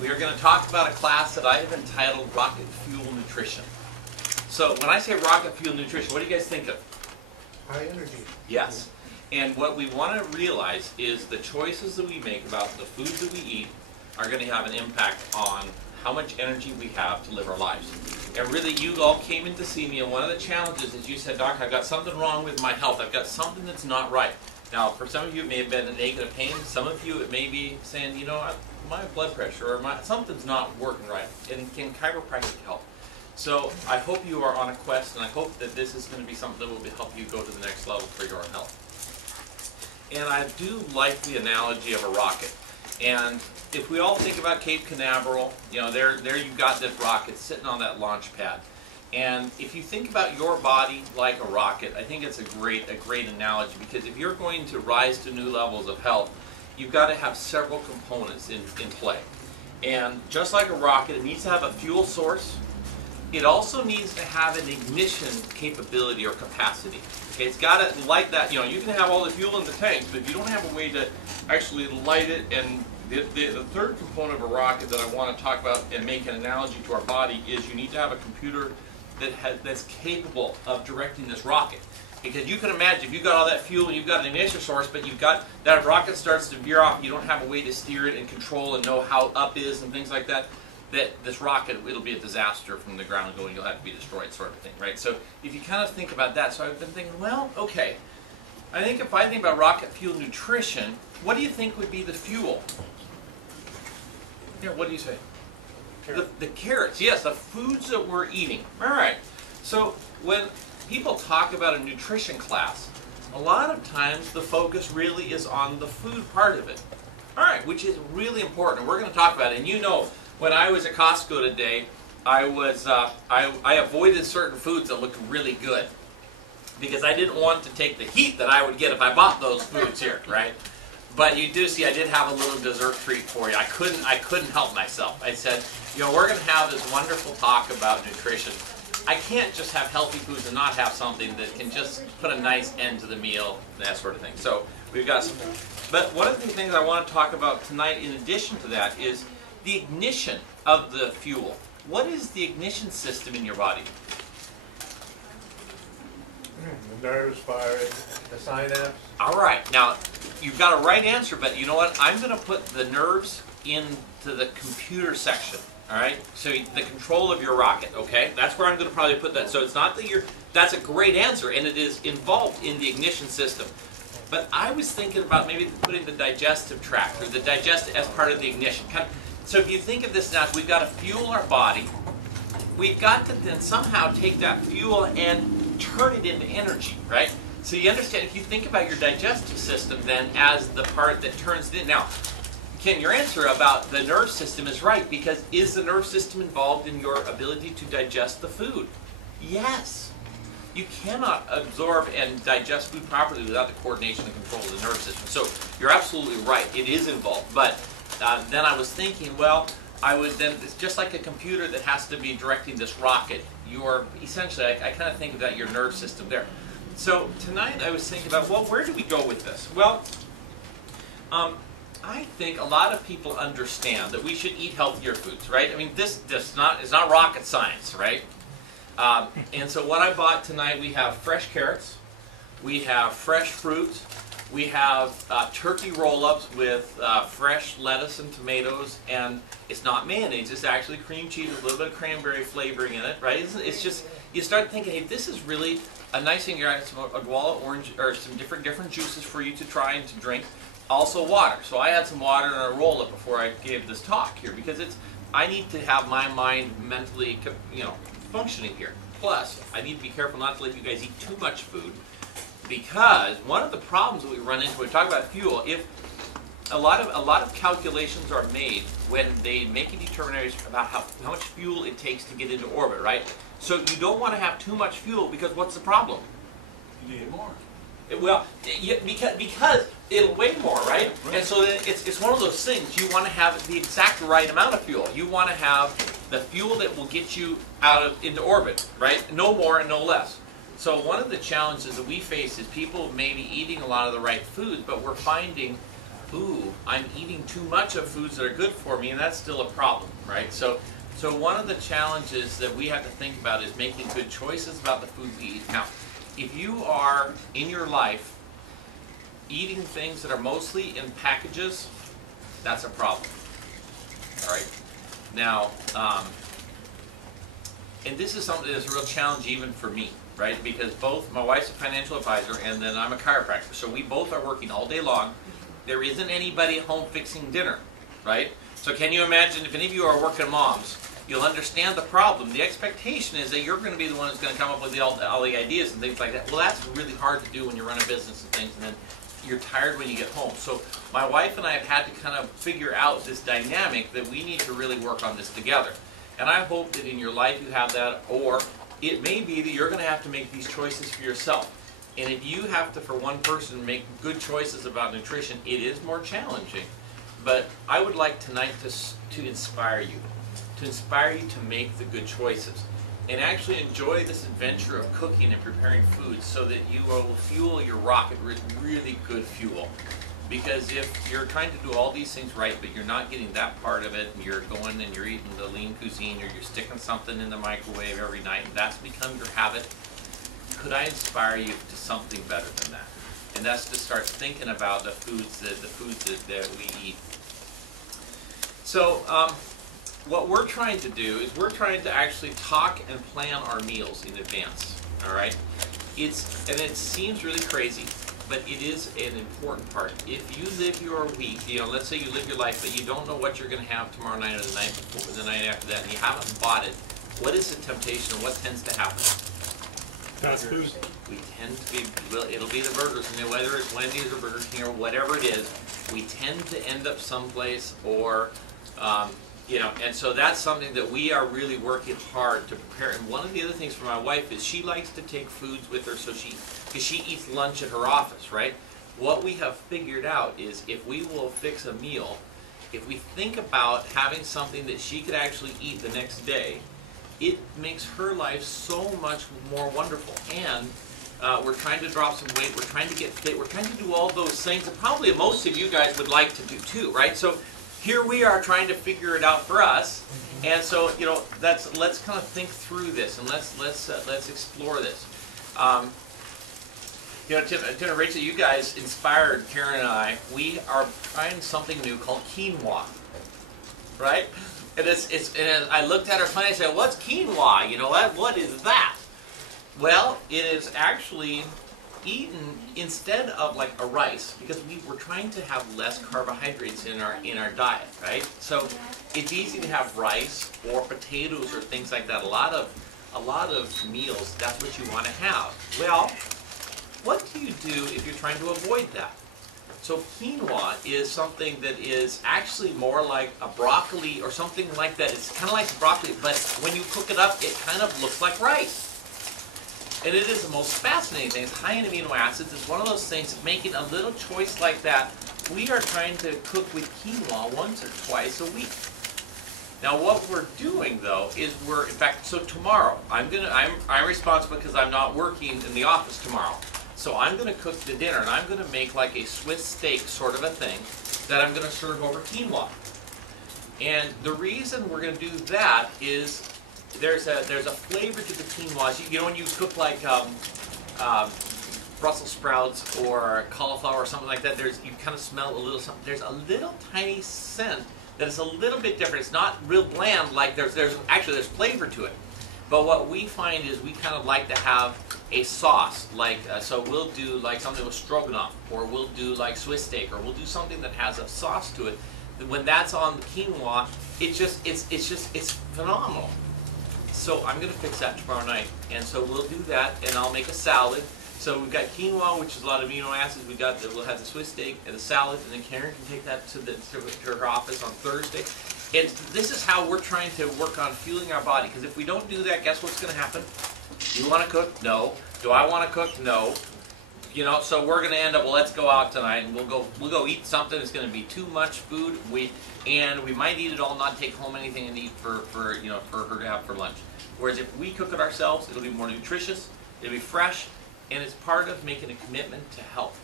We are going to talk about a class that I have entitled Rocket Fuel Nutrition. So when I say Rocket Fuel Nutrition, what do you guys think of? High energy. Yes. And what we want to realize is the choices that we make about the foods that we eat are going to have an impact on how much energy we have to live our lives. And really, you all came in to see me, and one of the challenges is you said, Doc, I've got something wrong with my health. I've got something that's not right. Now, for some of you, it may have been an ache and a pain. Some of you, it may be saying, you know, my blood pressure or something's not working right. And can chiropractic help? So I hope you are on a quest, and I hope that this is going to be something that will help you go to the next level for your health. And I do like the analogy of a rocket. And if we all think about Cape Canaveral, you know, there you've got this rocket sitting on that launch pad. And if you think about your body like a rocket, I think it's a great analogy, because if you're going to rise to new levels of health, you've got to have several components in play. And just like a rocket, it needs to have a fuel source. It also needs to have an ignition capability or capacity. Okay, it's got to, like that, you know, you can have all the fuel in the tanks, but if you don't have a way to actually light it, and the third component of a rocket that I want to talk about and make an analogy to our body is you need to have a computer that's capable of directing this rocket. Because you can imagine if you've got all that fuel and you've got an ignition source, but you've got that rocket starts to veer off, you don't have a way to steer it and control and know how up is and things like that, that this rocket, it'll be a disaster from the ground going, you'll have to be destroyed, sort of thing, right? So if you kind of think about that, so I've been thinking, well, okay, I think if I think about rocket fuel nutrition, what do you think would be the fuel? Here, what do you say? The carrots, yes, the foods that we're eating. All right, so when people talk about a nutrition class, a lot of times the focus really is on the food part of it. All right, which is really important, and we're going to talk about it. And you know, when I was at Costco today, I avoided certain foods that looked really good because I didn't want to take the heat that I would get if I bought those foods here, right? But you do see I did have a little dessert treat for you. I couldn't help myself. I said, you know, we're going to have this wonderful talk about nutrition. I can't just have healthy foods and not have something that can just put a nice end to the meal, that sort of thing. So we've got some. But one of the things I want to talk about tonight in addition to that is the ignition of the fuel. What is the ignition system in your body? The nerves firing, the synapse. All right. Now, you've got a right answer, but you know what? I'm going to put the nerves into the computer section. All right? So the control of your rocket, okay? That's where I'm going to probably put that. So it's not that that's a great answer, and it is involved in the ignition system. But I was thinking about maybe putting the digestive tract or the digestive as part of the ignition. So if you think of this now, we've got to fuel our body. We've got to then somehow take that fuel and turn it into energy, right? So you understand, if you think about your digestive system then as the part that turns it in. Now, Ken, your answer about the nerve system is right, because is the nerve system involved in your ability to digest the food? Yes. You cannot absorb and digest food properly without the coordination and control of the nerve system. So you're absolutely right, it is involved. But then I was thinking, well, it's just like a computer that has to be directing this rocket. You're essentially, I kind of think about your nerve system there. So tonight I was thinking about, well, where do we go with this? Well, I think a lot of people understand that we should eat healthier foods, right? I mean, this is not rocket science, right? And so what I bought tonight, we have fresh carrots, we have fresh fruit, we have turkey roll-ups with fresh lettuce and tomatoes, and it's not mayonnaise, it's actually cream cheese with a little bit of cranberry flavoring in it, right? It's just, you start thinking, hey, this is really a nice thing. You got some guava, orange, or some different juices for you to try and to drink. Also water. So I had some water and a roll-up before I gave this talk here, because I need to have my mind mentally, you know, functioning here. Plus, I need to be careful not to let you guys eat too much food, because one of the problems that we run into when we talk about fuel, if a lot of calculations are made when they make a determination about how much fuel it takes to get into orbit, right? So you don't want to have too much fuel, because what's the problem? You need more. Because it'll weigh more, right? And so then it's one of those things. You want to have the exact right amount of fuel. You want to have the fuel that will get you into orbit, right? No more and no less. So one of the challenges that we face is people may be eating a lot of the right foods, but we're finding ooh, I'm eating too much of foods that are good for me, and that's still a problem, right? So one of the challenges that we have to think about is making good choices about the food we eat. Now, if you are in your life eating things that are mostly in packages, that's a problem. All right. Now, and this is something that's a real challenge even for me, right? Because both my wife's a financial advisor and then I'm a chiropractor, so we both are working all day long. There isn't anybody at home fixing dinner, right? So can you imagine if any of you are working moms, you'll understand the problem. The expectation is that you're going to be the one who's going to come up with all the ideas and things like that. Well, that's really hard to do when you run a business and things, and then you're tired when you get home. So my wife and I have had to kind of figure out this dynamic that we need to really work on this together. And I hope that in your life you have that, or it may be that you're going to have to make these choices for yourself. And if you have to, for one person, make good choices about nutrition, it is more challenging. But I would like tonight to inspire you to make the good choices. And actually enjoy this adventure of cooking and preparing foods so that you will fuel your rocket with really good fuel. Because if you're trying to do all these things right, but you're not getting that part of it, and you're going and you're eating the lean cuisine, or you're sticking something in the microwave every night, and that's become your habit, could I inspire you to something better than that? And that's to start thinking about the foods that we eat. So what we're trying to do is we're trying to actually talk and plan our meals in advance. All right, it seems really crazy, but it is an important part. If you live your week, let's say you live your life, but you don't know what you're going to have tomorrow night or the night before, the night after that, and you haven't bought it, what is the temptation, and what tends to happen? Fast food. We tend to be, well, it'll be the burgers, and whether it's Wendy's or Burger King or whatever it is, we tend to end up someplace or, and so that's something that we are really working hard to prepare. And one of the other things for my wife is she likes to take foods with her, because she eats lunch at her office, right? What we have figured out is if we will fix a meal, if we think about having something that she could actually eat the next day, it makes her life so much more wonderful. And we're trying to drop some weight, we're trying to get fit, we're trying to do all those things that probably most of you guys would like to do too, right? So here we are trying to figure it out for us, and so let's kind of think through this and let's explore this. Tim and Rachel, you guys inspired Karen and I. We are trying something new called quinoa, right? And I looked at her funny and said, "What's quinoa? What is that?" Well, it is actually eaten instead of like a rice, because we're trying to have less carbohydrates in our diet, right? So it's easy to have rice or potatoes or things like that. A lot of meals, that's what you want to have. Well, what do you do if you're trying to avoid that? So quinoa is something that is actually more like a broccoli or something like that. It's kind of like broccoli, but when you cook it up, it kind of looks like rice. And it is the most fascinating thing. It's high in amino acids. It's one of those things, making a little choice like that. We are trying to cook with quinoa once or twice a week. Now what we're doing though is in fact, so tomorrow, I'm responsible because I'm not working in the office tomorrow. So I'm going to cook the dinner, and I'm going to make like a Swiss steak sort of a thing that I'm going to serve over quinoa. And the reason we're going to do that is there's a flavor to the quinoa. When you cook like Brussels sprouts or cauliflower or something like that, you kind of smell a little something. There's a little tiny scent that is a little bit different. It's not real bland. Like there's flavor to it. But what we find is we kind of like to have a sauce, so we'll do like something with stroganoff, or we'll do like Swiss steak, or we'll do something that has a sauce to it. When that's on the quinoa, it's phenomenal. So I'm going to fix that tomorrow night, and so we'll do that, and I'll make a salad. So we've got quinoa, which is a lot of amino acids. We'll have the Swiss steak and the salad, and then Karen can take that to her office on Thursday. This is how we're trying to work on fueling our body, because if we don't do that, guess what's going to happen? Do you want to cook? No. Do I want to cook? No. So we're going to end up, well, let's go out tonight, and we'll go eat something that's going to be too much food. We might eat it all, not take home anything and eat for her to have for lunch. Whereas if we cook it ourselves, it'll be more nutritious, it'll be fresh, and it's part of making a commitment to health.